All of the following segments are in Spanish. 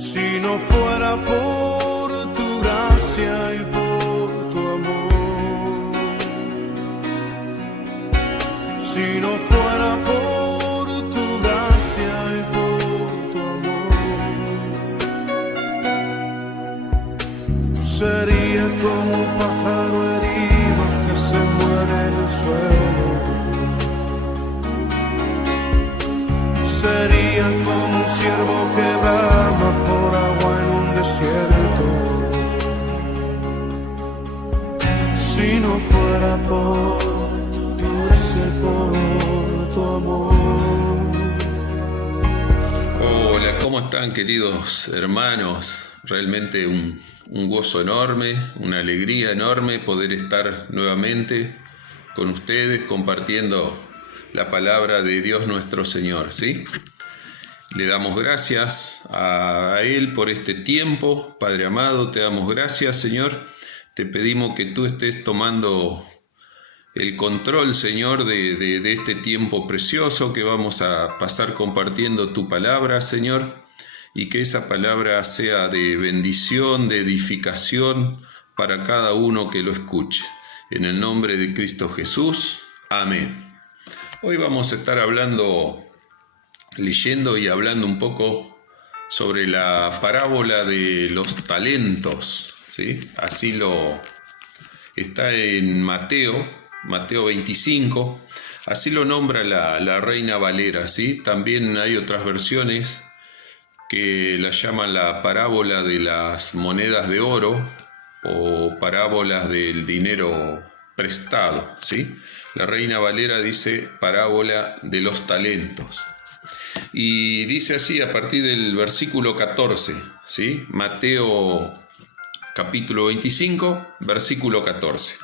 Si no fuera por tu gracia y por tu amor, si no fuera por tu gracia y por tu amor, sería como un pájaro herido que se muere en el suelo, sería como un ciervo que brama por agua en un desierto. Si no fuera por tu gracia y por tu amor. Hola, ¿cómo están, queridos hermanos? Realmente un gozo enorme, una alegría enorme poder estar nuevamente con ustedes compartiendo la palabra de Dios nuestro Señor, ¿sí? Le damos gracias a Él por este tiempo. Padre amado, te damos gracias, Señor. Te pedimos que tú estés tomando el control, Señor, de este tiempo precioso que vamos a pasar compartiendo tu palabra, Señor, y que esa palabra sea de bendición, de edificación para cada uno que lo escuche. En el nombre de Cristo Jesús. Amén. Hoy vamos a estar leyendo y hablando un poco sobre la parábola de los talentos, ¿sí? Así lo está en Mateo 25, así lo nombra la Reina Valera, ¿sí? También hay otras versiones que la llaman la parábola de las monedas de oro o parábolas del dinero prestado, ¿sí? La Reina Valera dice parábola de los talentos. Y dice así a partir del versículo 14, ¿sí? Mateo capítulo 25, versículo 14.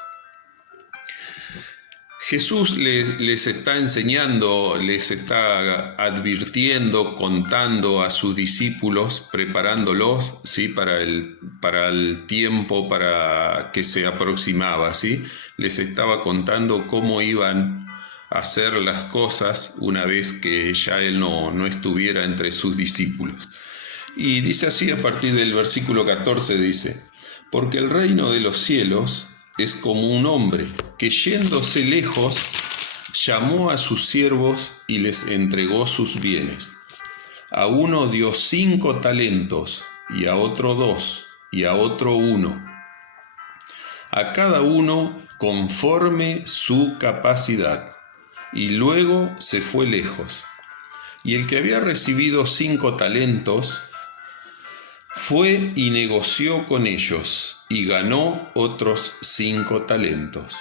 Jesús les está enseñando, les está advirtiendo, contando a sus discípulos, preparándolos, ¿sí? para el tiempo para que se aproximaba, ¿sí? Les estaba contando cómo iban a hacer las cosas una vez que ya Él no estuviera entre sus discípulos. Y dice así a partir del versículo 14, dice: porque el reino de los cielos es como un hombre que, yéndose lejos, llamó a sus siervos y les entregó sus bienes. A uno dio 5 talentos, y a otro 2, y a otro 1. A cada uno conforme su capacidad, y luego se fue lejos. Y el que había recibido 5 talentos, fue y negoció con ellos, y ganó otros 5 talentos.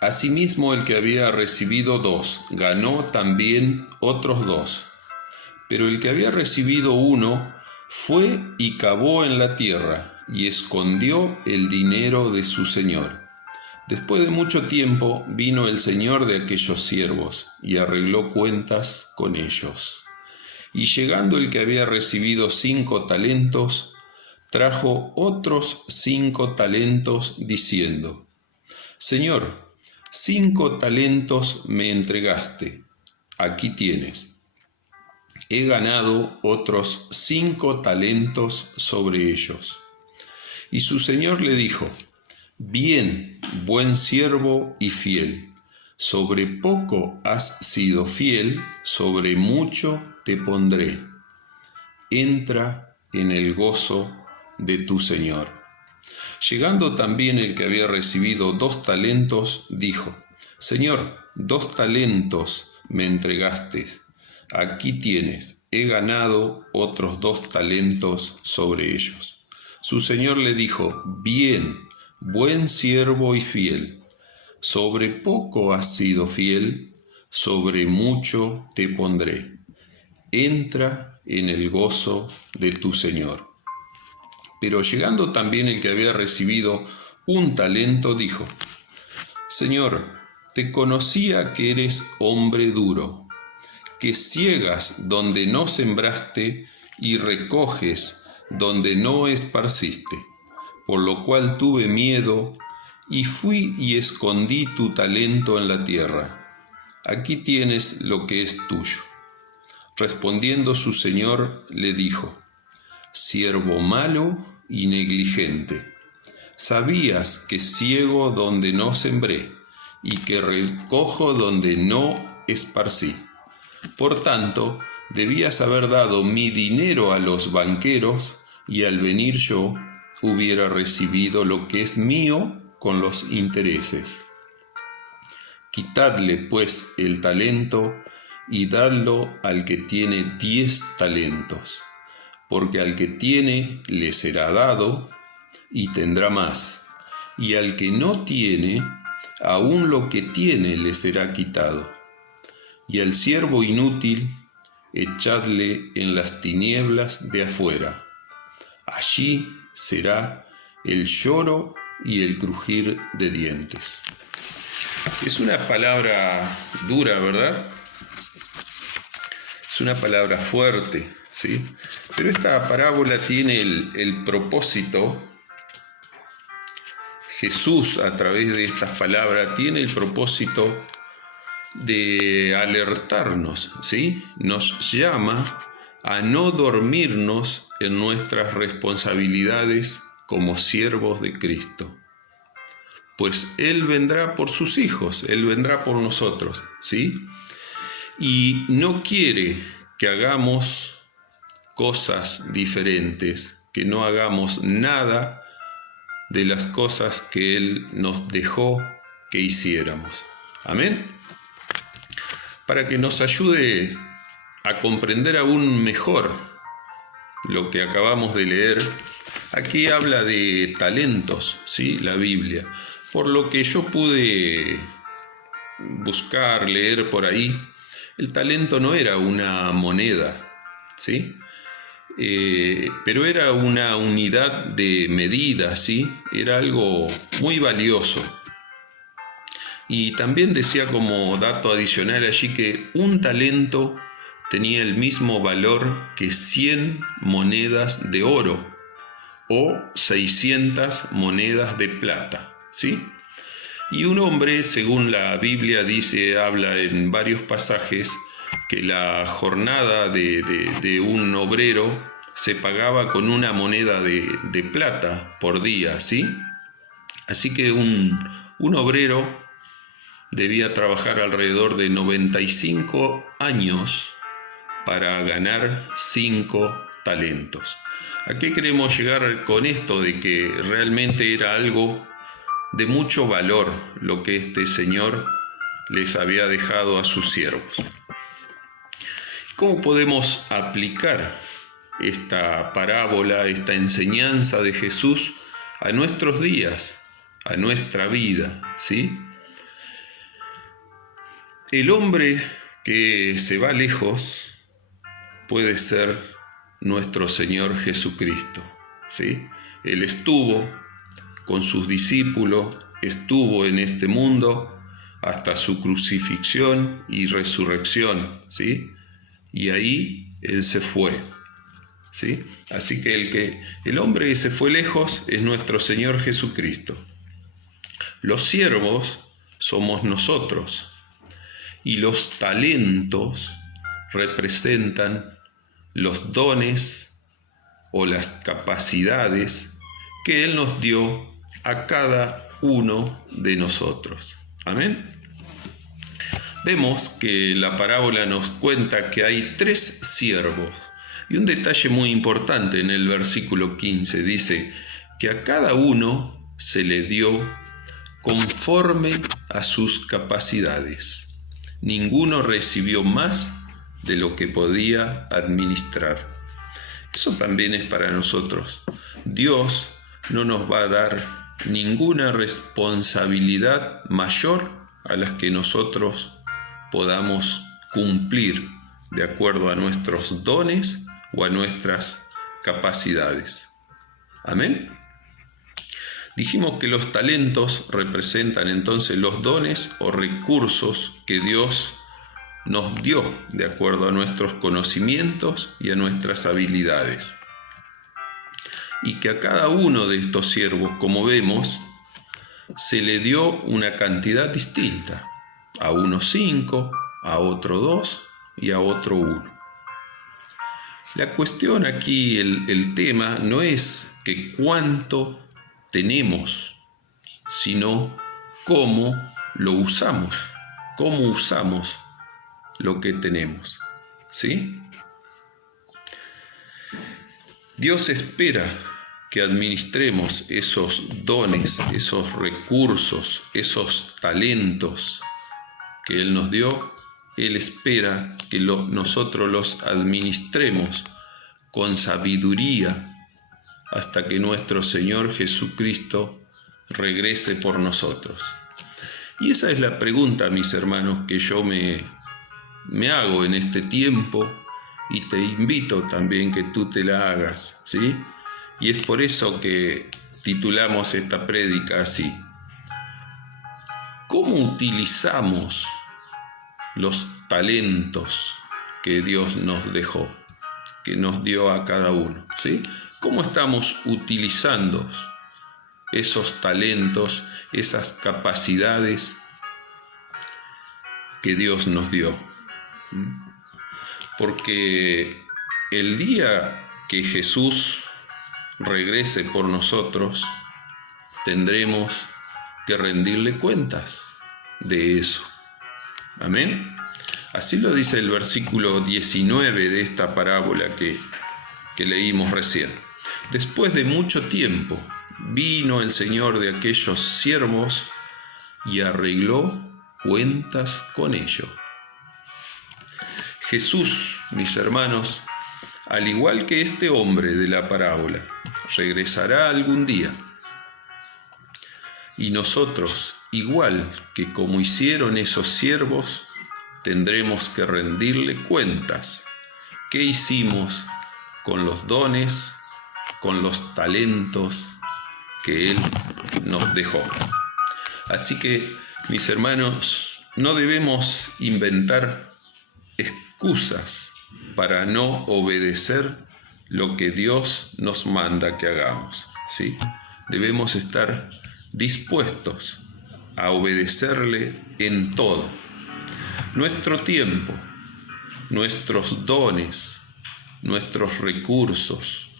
Asimismo, el que había recibido 2, ganó también otros 2. Pero el que había recibido 1, fue y cavó en la tierra, y escondió el dinero de su señor. Después de mucho tiempo, vino el señor de aquellos siervos, y arregló cuentas con ellos. Y llegando el que había recibido 5 talentos, trajo otros 5 talentos, diciendo: Señor, 5 talentos me entregaste, aquí tienes. He ganado otros 5 talentos sobre ellos. Y su señor le dijo: bien, buen siervo y fiel. Sobre poco has sido fiel, sobre mucho te pondré. Entra en el gozo de tu Señor. Llegando también el que había recibido 2 talentos, dijo: Señor, 2 talentos me entregaste. Aquí tienes, he ganado otros 2 talentos sobre ellos. Su Señor le dijo: bien, buen siervo y fiel. Sobre poco has sido fiel, sobre mucho te pondré. Entra en el gozo de tu Señor. Pero llegando también el que había recibido 1 talento, dijo: Señor, te conocía que eres hombre duro, que ciegas donde no sembraste y recoges donde no esparciste, por lo cual tuve miedo y fui y escondí tu talento en la tierra. Aquí tienes lo que es tuyo. Respondiendo su señor, le dijo: siervo malo y negligente. Sabías que ciego donde no sembré, y que recojo donde no esparcí. Por tanto, debías haber dado mi dinero a los banqueros, y al venir yo hubiera recibido lo que es mío con los intereses. Quitadle pues el talento y dadlo al que tiene 10 talentos, porque al que tiene le será dado y tendrá más, y al que no tiene, aún lo que tiene le será quitado. Y al siervo inútil echadle en las tinieblas de afuera. Allí será el lloro y el crujir de dientes. Es una palabra dura, ¿verdad? Es una palabra fuerte, ¿sí? Pero esta parábola tiene el propósito, Jesús a través de estas palabras tiene el propósito de alertarnos, ¿sí? Nos llama a no dormirnos en nuestras responsabilidades como siervos de Cristo. Pues Él vendrá por sus hijos, Él vendrá por nosotros, ¿sí? Y no quiere que hagamos cosas diferentes, que no hagamos nada de las cosas que Él nos dejó que hiciéramos. Amén. Para que nos ayude a comprender aún mejor lo que acabamos de leer, aquí habla de talentos, ¿sí? La Biblia. Por lo que yo pude buscar, leer por ahí, el talento no era una moneda, ¿sí? Pero era una unidad de medida, ¿sí? Era algo muy valioso. Y también decía como dato adicional allí que un talento tenía el mismo valor que 100 monedas de oro o 600 monedas de plata, ¿sí? Y un hombre, según la Biblia dice, habla en varios pasajes, que la jornada de un obrero se pagaba con una moneda de plata por día, ¿sí? Así que un obrero debía trabajar alrededor de 95 años para ganar 5 talentos. ¿A qué queremos llegar con esto? De que realmente era algo de mucho valor lo que este Señor les había dejado a sus siervos. ¿Cómo podemos aplicar esta parábola, esta enseñanza de Jesús a nuestros días, a nuestra vida, ¿sí? El hombre que se va lejos puede ser nuestro Señor Jesucristo, ¿sí? Él estuvo con sus discípulos, estuvo en este mundo hasta su crucifixión y resurrección, ¿sí? Y ahí Él se fue, ¿sí? Así que el hombre que se fue lejos es nuestro Señor Jesucristo. Los siervos somos nosotros y los talentos representan los dones o las capacidades que Él nos dio a cada uno de nosotros. Amén. Vemos que la parábola nos cuenta que hay 3 siervos. Y un detalle muy importante en el versículo 15 dice que a cada uno se le dio conforme a sus capacidades. Ninguno recibió más de lo que podía administrar. Eso también es para nosotros. Dios no nos va a dar ninguna responsabilidad mayor a las que nosotros podamos cumplir de acuerdo a nuestros dones o a nuestras capacidades. Amén. Dijimos que los talentos representan entonces los dones o recursos que Dios nos dio de acuerdo a nuestros conocimientos y a nuestras habilidades. Y que a cada uno de estos siervos, como vemos, se le dio una cantidad distinta. A uno 5, a otro 2 y a otro 1. La cuestión aquí, el tema, no es que cuánto tenemos, sino cómo lo usamos, cómo usamos lo que tenemos, ¿sí? Dios espera que administremos esos dones, esos recursos, esos talentos que Él nos dio. Él espera que nosotros los administremos con sabiduría hasta que nuestro Señor Jesucristo regrese por nosotros. Y esa es la pregunta, mis hermanos, que yo me hago en este tiempo, y te invito también que tú te la hagas, ¿sí? Y es por eso que titulamos esta prédica así: ¿cómo utilizamos los talentos que Dios nos dejó, que nos dio a cada uno, ¿sí? ¿Cómo estamos utilizando esos talentos, esas capacidades que Dios nos dio? Porque el día que Jesús regrese por nosotros, tendremos que rendirle cuentas de eso. Amén. Así lo dice el versículo 19 de esta parábola que leímos recién. Después de mucho tiempo, vino el señor de aquellos siervos y arregló cuentas con ellos. Jesús, mis hermanos, al igual que este hombre de la parábola, regresará algún día. Y nosotros, igual que como hicieron esos siervos, tendremos que rendirle cuentas. ¿Qué hicimos con los dones, con los talentos que Él nos dejó? Así que, mis hermanos, no debemos inventar excusas para no obedecer lo que Dios nos manda que hagamos, ¿sí? Debemos estar dispuestos a obedecerle en todo. Nuestro tiempo, nuestros dones, nuestros recursos,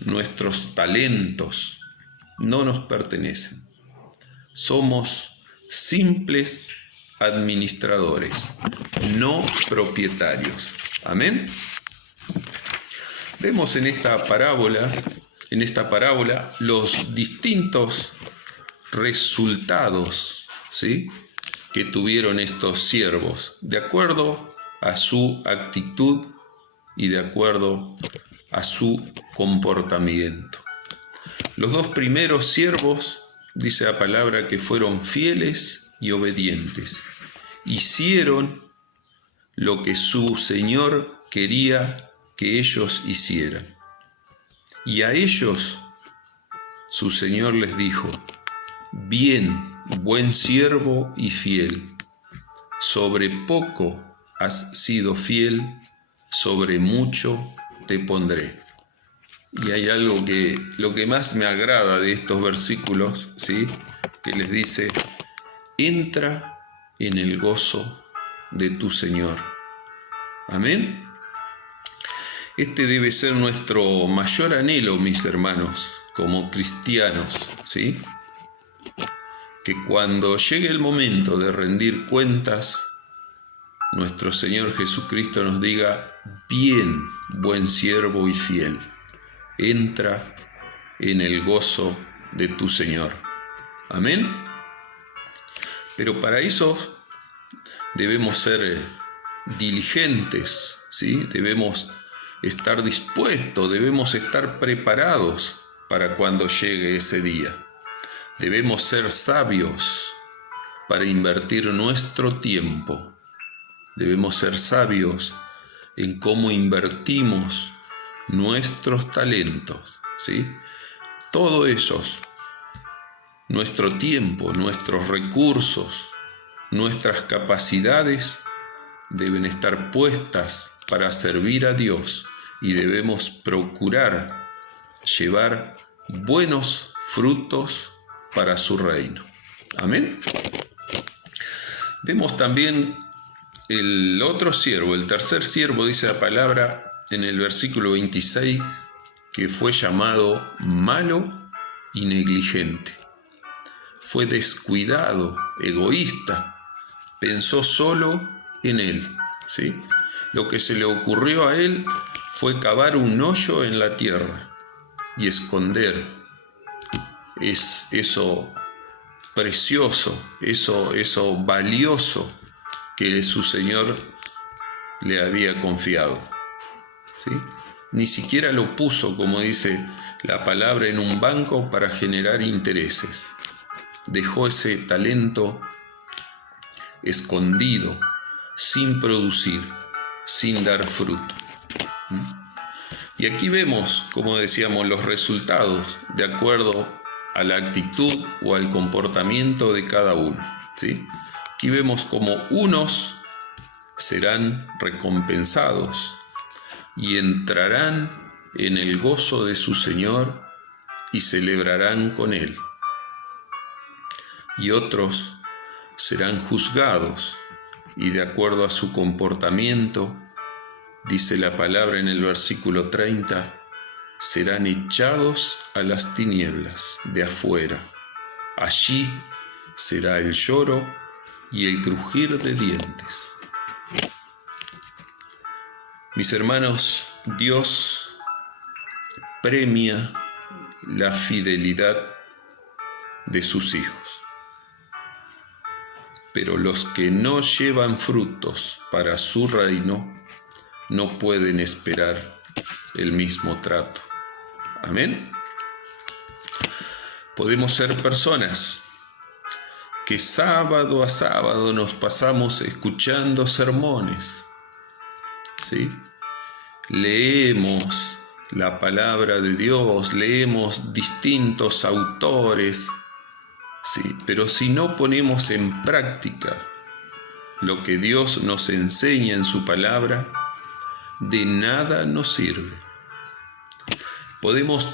nuestros talentos no nos pertenecen. Somos simples administradores, no propietarios. Amén. Vemos en esta parábola los distintos resultados, ¿sí?, que tuvieron estos siervos, de acuerdo a su actitud y de acuerdo a su comportamiento. Los dos primeros siervos, dice la palabra, que fueron fieles y obedientes. Hicieron lo que su Señor quería que ellos hicieran. Y a ellos su Señor les dijo: bien, buen siervo y fiel. Sobre poco has sido fiel, sobre mucho te pondré. Y hay algo que lo que más me agrada de estos versículos, ¿sí?, que les dice: entra en el gozo de tu Señor. Amén. Este debe ser nuestro mayor anhelo, mis hermanos, como cristianos, ¿sí?, que cuando llegue el momento de rendir cuentas, nuestro Señor Jesucristo nos diga: bien, buen siervo y fiel, entra en el gozo de tu Señor. Amén. Pero para eso debemos ser diligentes, ¿sí? Debemos estar dispuestos, debemos estar preparados para cuando llegue ese día. Debemos ser sabios para invertir nuestro tiempo. Debemos ser sabios en cómo invertimos nuestros talentos, ¿sí? Todo eso, nuestro tiempo, nuestros recursos, nuestras capacidades deben estar puestas para servir a Dios y debemos procurar llevar buenos frutos para su reino. Amén. Vemos también el otro siervo, el tercer siervo, dice la palabra, en el versículo 26 que fue llamado malo y negligente. Fue descuidado, egoísta, pensó solo en él, ¿sí? Lo que se le ocurrió a él fue cavar un hoyo en la tierra y esconder eso precioso, eso valioso que su Señor le había confiado, ¿sí? Ni siquiera lo puso, como dice la palabra, en un banco para generar intereses. Dejó ese talento escondido, sin producir, sin dar fruto. Y aquí vemos, como decíamos, los resultados de acuerdo a la actitud o al comportamiento de cada uno, ¿sí? Aquí vemos como unos serán recompensados y entrarán en el gozo de su Señor y celebrarán con Él. Y otros serán juzgados y de acuerdo a su comportamiento, dice la palabra en el versículo 30, serán echados a las tinieblas de afuera. Allí será el lloro y el crujir de dientes. Mis hermanos, Dios premia la fidelidad de sus hijos. Pero los que no llevan frutos para su reino no pueden esperar el mismo trato. Amén. Podemos ser personas que sábado a sábado nos pasamos escuchando sermones, ¿sí? Leemos la palabra de Dios, leemos distintos autores, ¿sí? Pero si no ponemos en práctica lo que Dios nos enseña en su palabra, de nada nos sirve. Podemos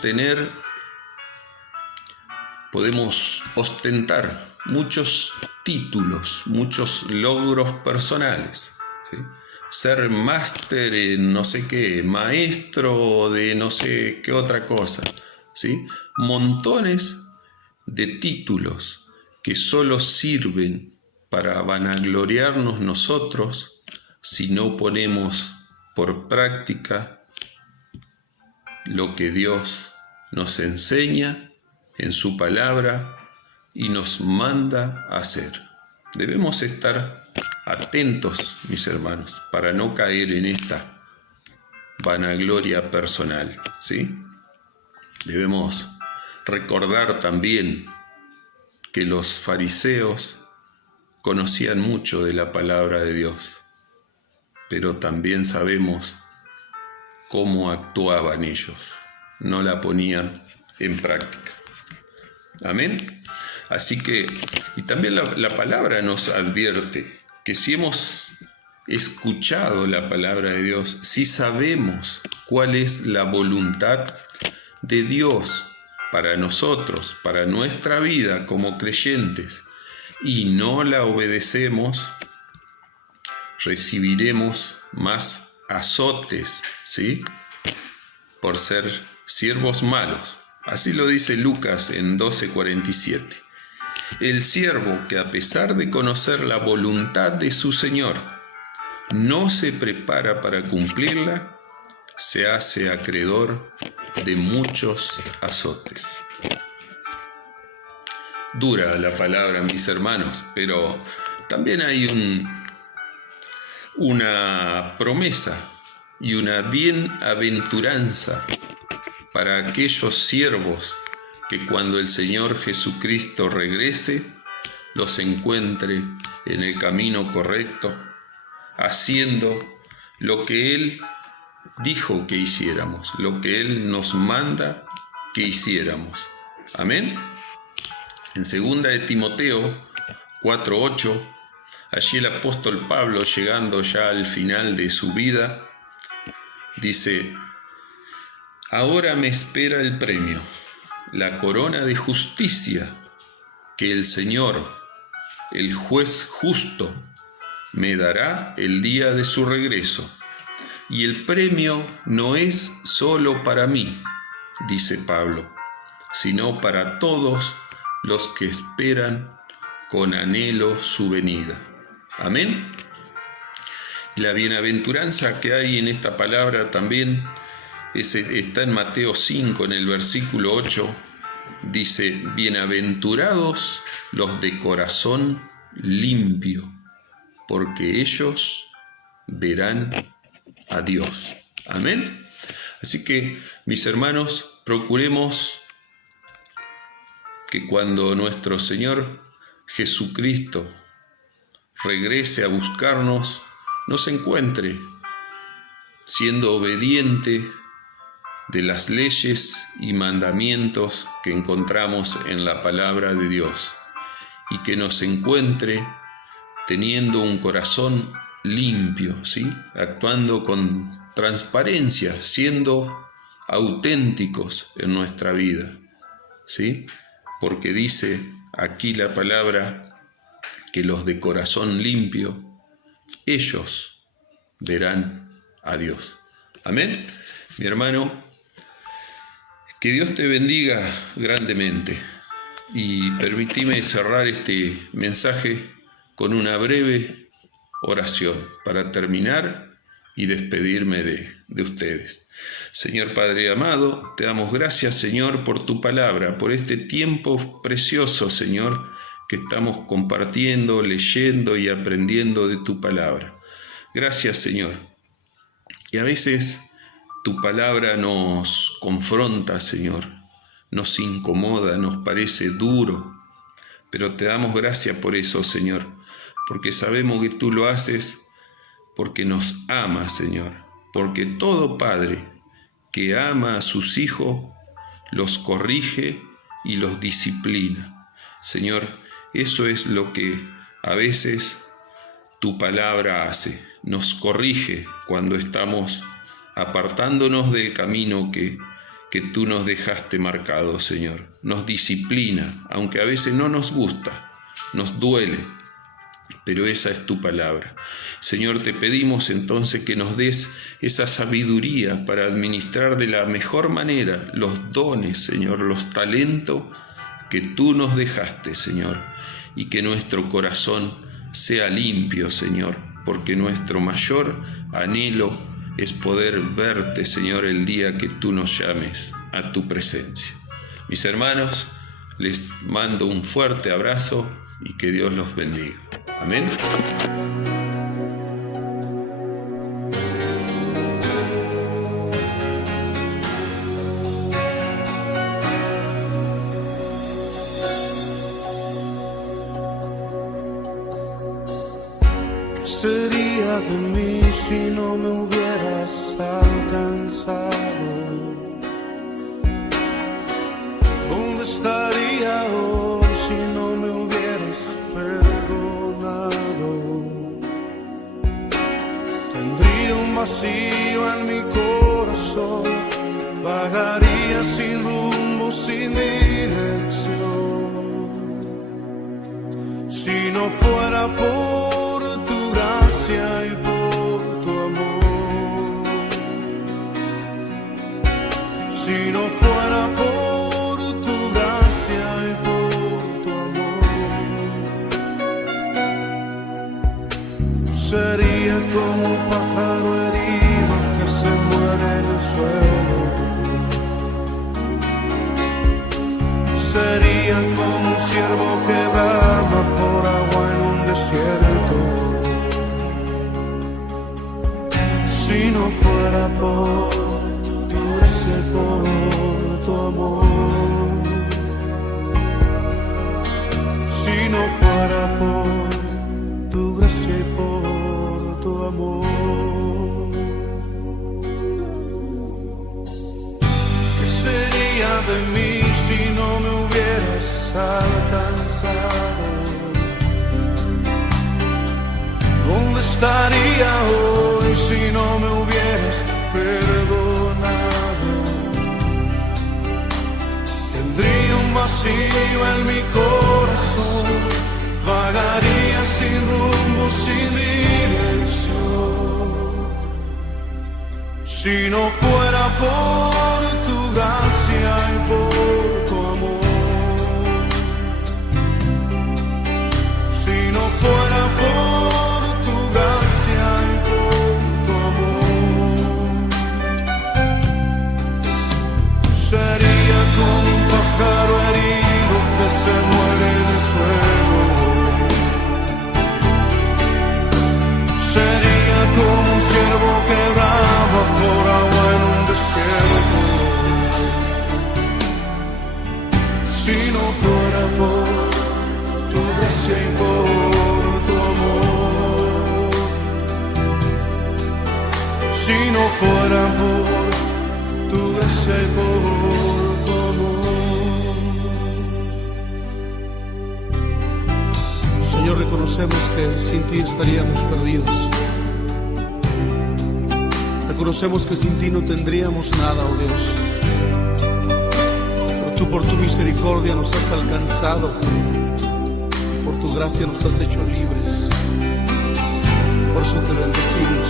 ostentar muchos títulos, muchos logros personales, ¿sí? Ser máster en no sé qué, maestro de no sé qué otra cosa, ¿sí? Montones de títulos que solo sirven para vanagloriarnos nosotros si no ponemos por práctica lo que Dios nos enseña en su palabra y nos manda a hacer. Debemos estar atentos, mis hermanos, para no caer en esta vanagloria personal, ¿sí? Debemos recordar también que los fariseos conocían mucho de la palabra de Dios, pero también sabemos cómo actuaban ellos, no la ponían en práctica. Amén. Así que, y también la palabra nos advierte que si hemos escuchado la palabra de Dios, si sabemos cuál es la voluntad de Dios para nosotros, para nuestra vida como creyentes, y no la obedecemos, recibiremos más azotes, ¿sí? Por ser siervos malos. Así lo dice Lucas en 12:47. El siervo que a pesar de conocer la voluntad de su Señor, no se prepara para cumplirla, se hace acreedor de muchos azotes. Dura la palabra, mis hermanos, pero también hay una promesa y una bienaventuranza para aquellos siervos que cuando el Señor Jesucristo regrese, los encuentre en el camino correcto, haciendo lo que Él dijo que hiciéramos, lo que Él nos manda que hiciéramos. Amén. En 2 de Timoteo 4:8, allí el apóstol Pablo, llegando ya al final de su vida, dice: ahora me espera el premio, la corona de justicia que el Señor, el juez justo, me dará el día de su regreso, y el premio no es solo para mí, dice Pablo, sino para todos los que esperan con anhelo su venida. Amén. La bienaventuranza que hay en esta palabra también está en Mateo 5, en el versículo 8, dice: bienaventurados los de corazón limpio, porque ellos verán a Dios. Amén. Así que, mis hermanos, procuremos que cuando nuestro Señor Jesucristo regrese a buscarnos, nos encuentre siendo obediente de las leyes y mandamientos que encontramos en la palabra de Dios, y que nos encuentre teniendo un corazón limpio, ¿sí? Actuando con transparencia, siendo auténticos en nuestra vida, ¿sí? Porque dice aquí la palabra que los de corazón limpio, ellos verán a Dios. Amén. Mi hermano, que Dios te bendiga grandemente, y permíteme cerrar este mensaje con una breve oración para terminar y despedirme de ustedes. Señor Padre amado, te damos gracias, Señor, por tu palabra, por este tiempo precioso, Señor, que estamos compartiendo, leyendo y aprendiendo de tu palabra. Gracias, Señor. Y a veces tu palabra nos confronta, Señor, nos incomoda, nos parece duro, pero te damos gracias por eso, Señor, porque sabemos que tú lo haces porque nos amas, Señor, porque todo padre que ama a sus hijos los corrige y los disciplina. Señor, eso es lo que a veces tu palabra hace, nos corrige cuando estamos apartándonos del camino que tú nos dejaste marcado, Señor. Nos disciplina, aunque a veces no nos gusta, nos duele, pero esa es tu palabra. Señor, te pedimos entonces que nos des esa sabiduría para administrar de la mejor manera los dones, Señor, los talentos que tú nos dejaste, Señor, y que nuestro corazón sea limpio, Señor, porque nuestro mayor anhelo es poder verte, Señor, el día que tú nos llames a tu presencia. Mis hermanos, les mando un fuerte abrazo y que Dios los bendiga. Amén. ¿Qué sería de mí si no me hubieras alcanzado? ¿Dónde estaría hoy si no me hubieras perdonado? Tendría un vacío en mi corazón, vagaría sin rumbo, sin dirección. Si no fuera por tu gracia y por tu amor, si no fuera por tu gracia y por tu amor, sería como un pájaro herido que se muere en el suelo. Sería como un ciervo que brama por agua en un desierto. Si no fuera por tu gracia y por tu amor, si no fuera por tu gracia y por tu amor, ¿qué sería de mí si no me hubieras alcanzado? ¿Dónde estaría hoy si no me hubieras perdonado? Tendría un vacío en mi corazón, vagaría sin rumbo, sin dirección. Si no fuera por tu gracia y por tu amor, si no fuera por tu gracia y por tu amor, sería como un pájaro herido que se muere en el suelo. Sería como un ciervo que brama por agua en un desierto. Si no fuera por tu gracia y por tu amor, si no fuera por tu gracia y por tu amor. Señor, reconocemos que sin ti estaríamos perdidos. Reconocemos que sin ti no tendríamos nada, oh Dios. Pero tú por tu misericordia nos has alcanzado y por tu gracia nos has hecho libres. Por eso te bendecimos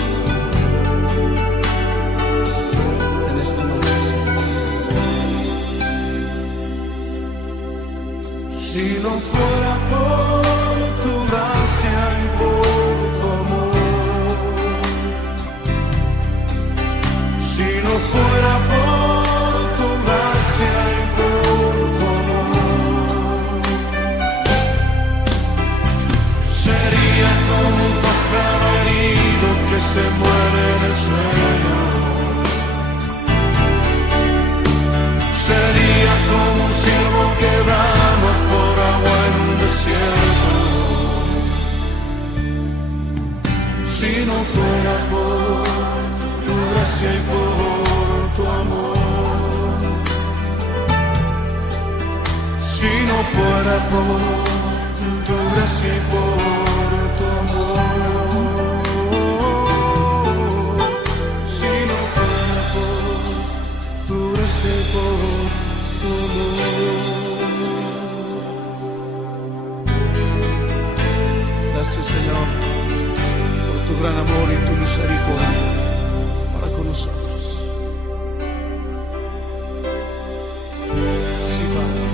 en esta noche, Señor. Si no fuera por tu gracia y por tu amor, si no fuera por tu gracia y por tu amor, sería como un pájaro herido que se muere en el suelo. Sería como un ciervo que brama por agua en un desierto. Si no fuera por tu gracia y por tu amor, si no fuera por tu gracia y por tu amor, si no fuera por tu gracia y por tu amor. Gracias, Señor, por tu gran amor y tu misericordia para con nosotros. Sí, Padre.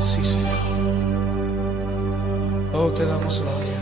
Sí, Señor. Oh, te damos gloria.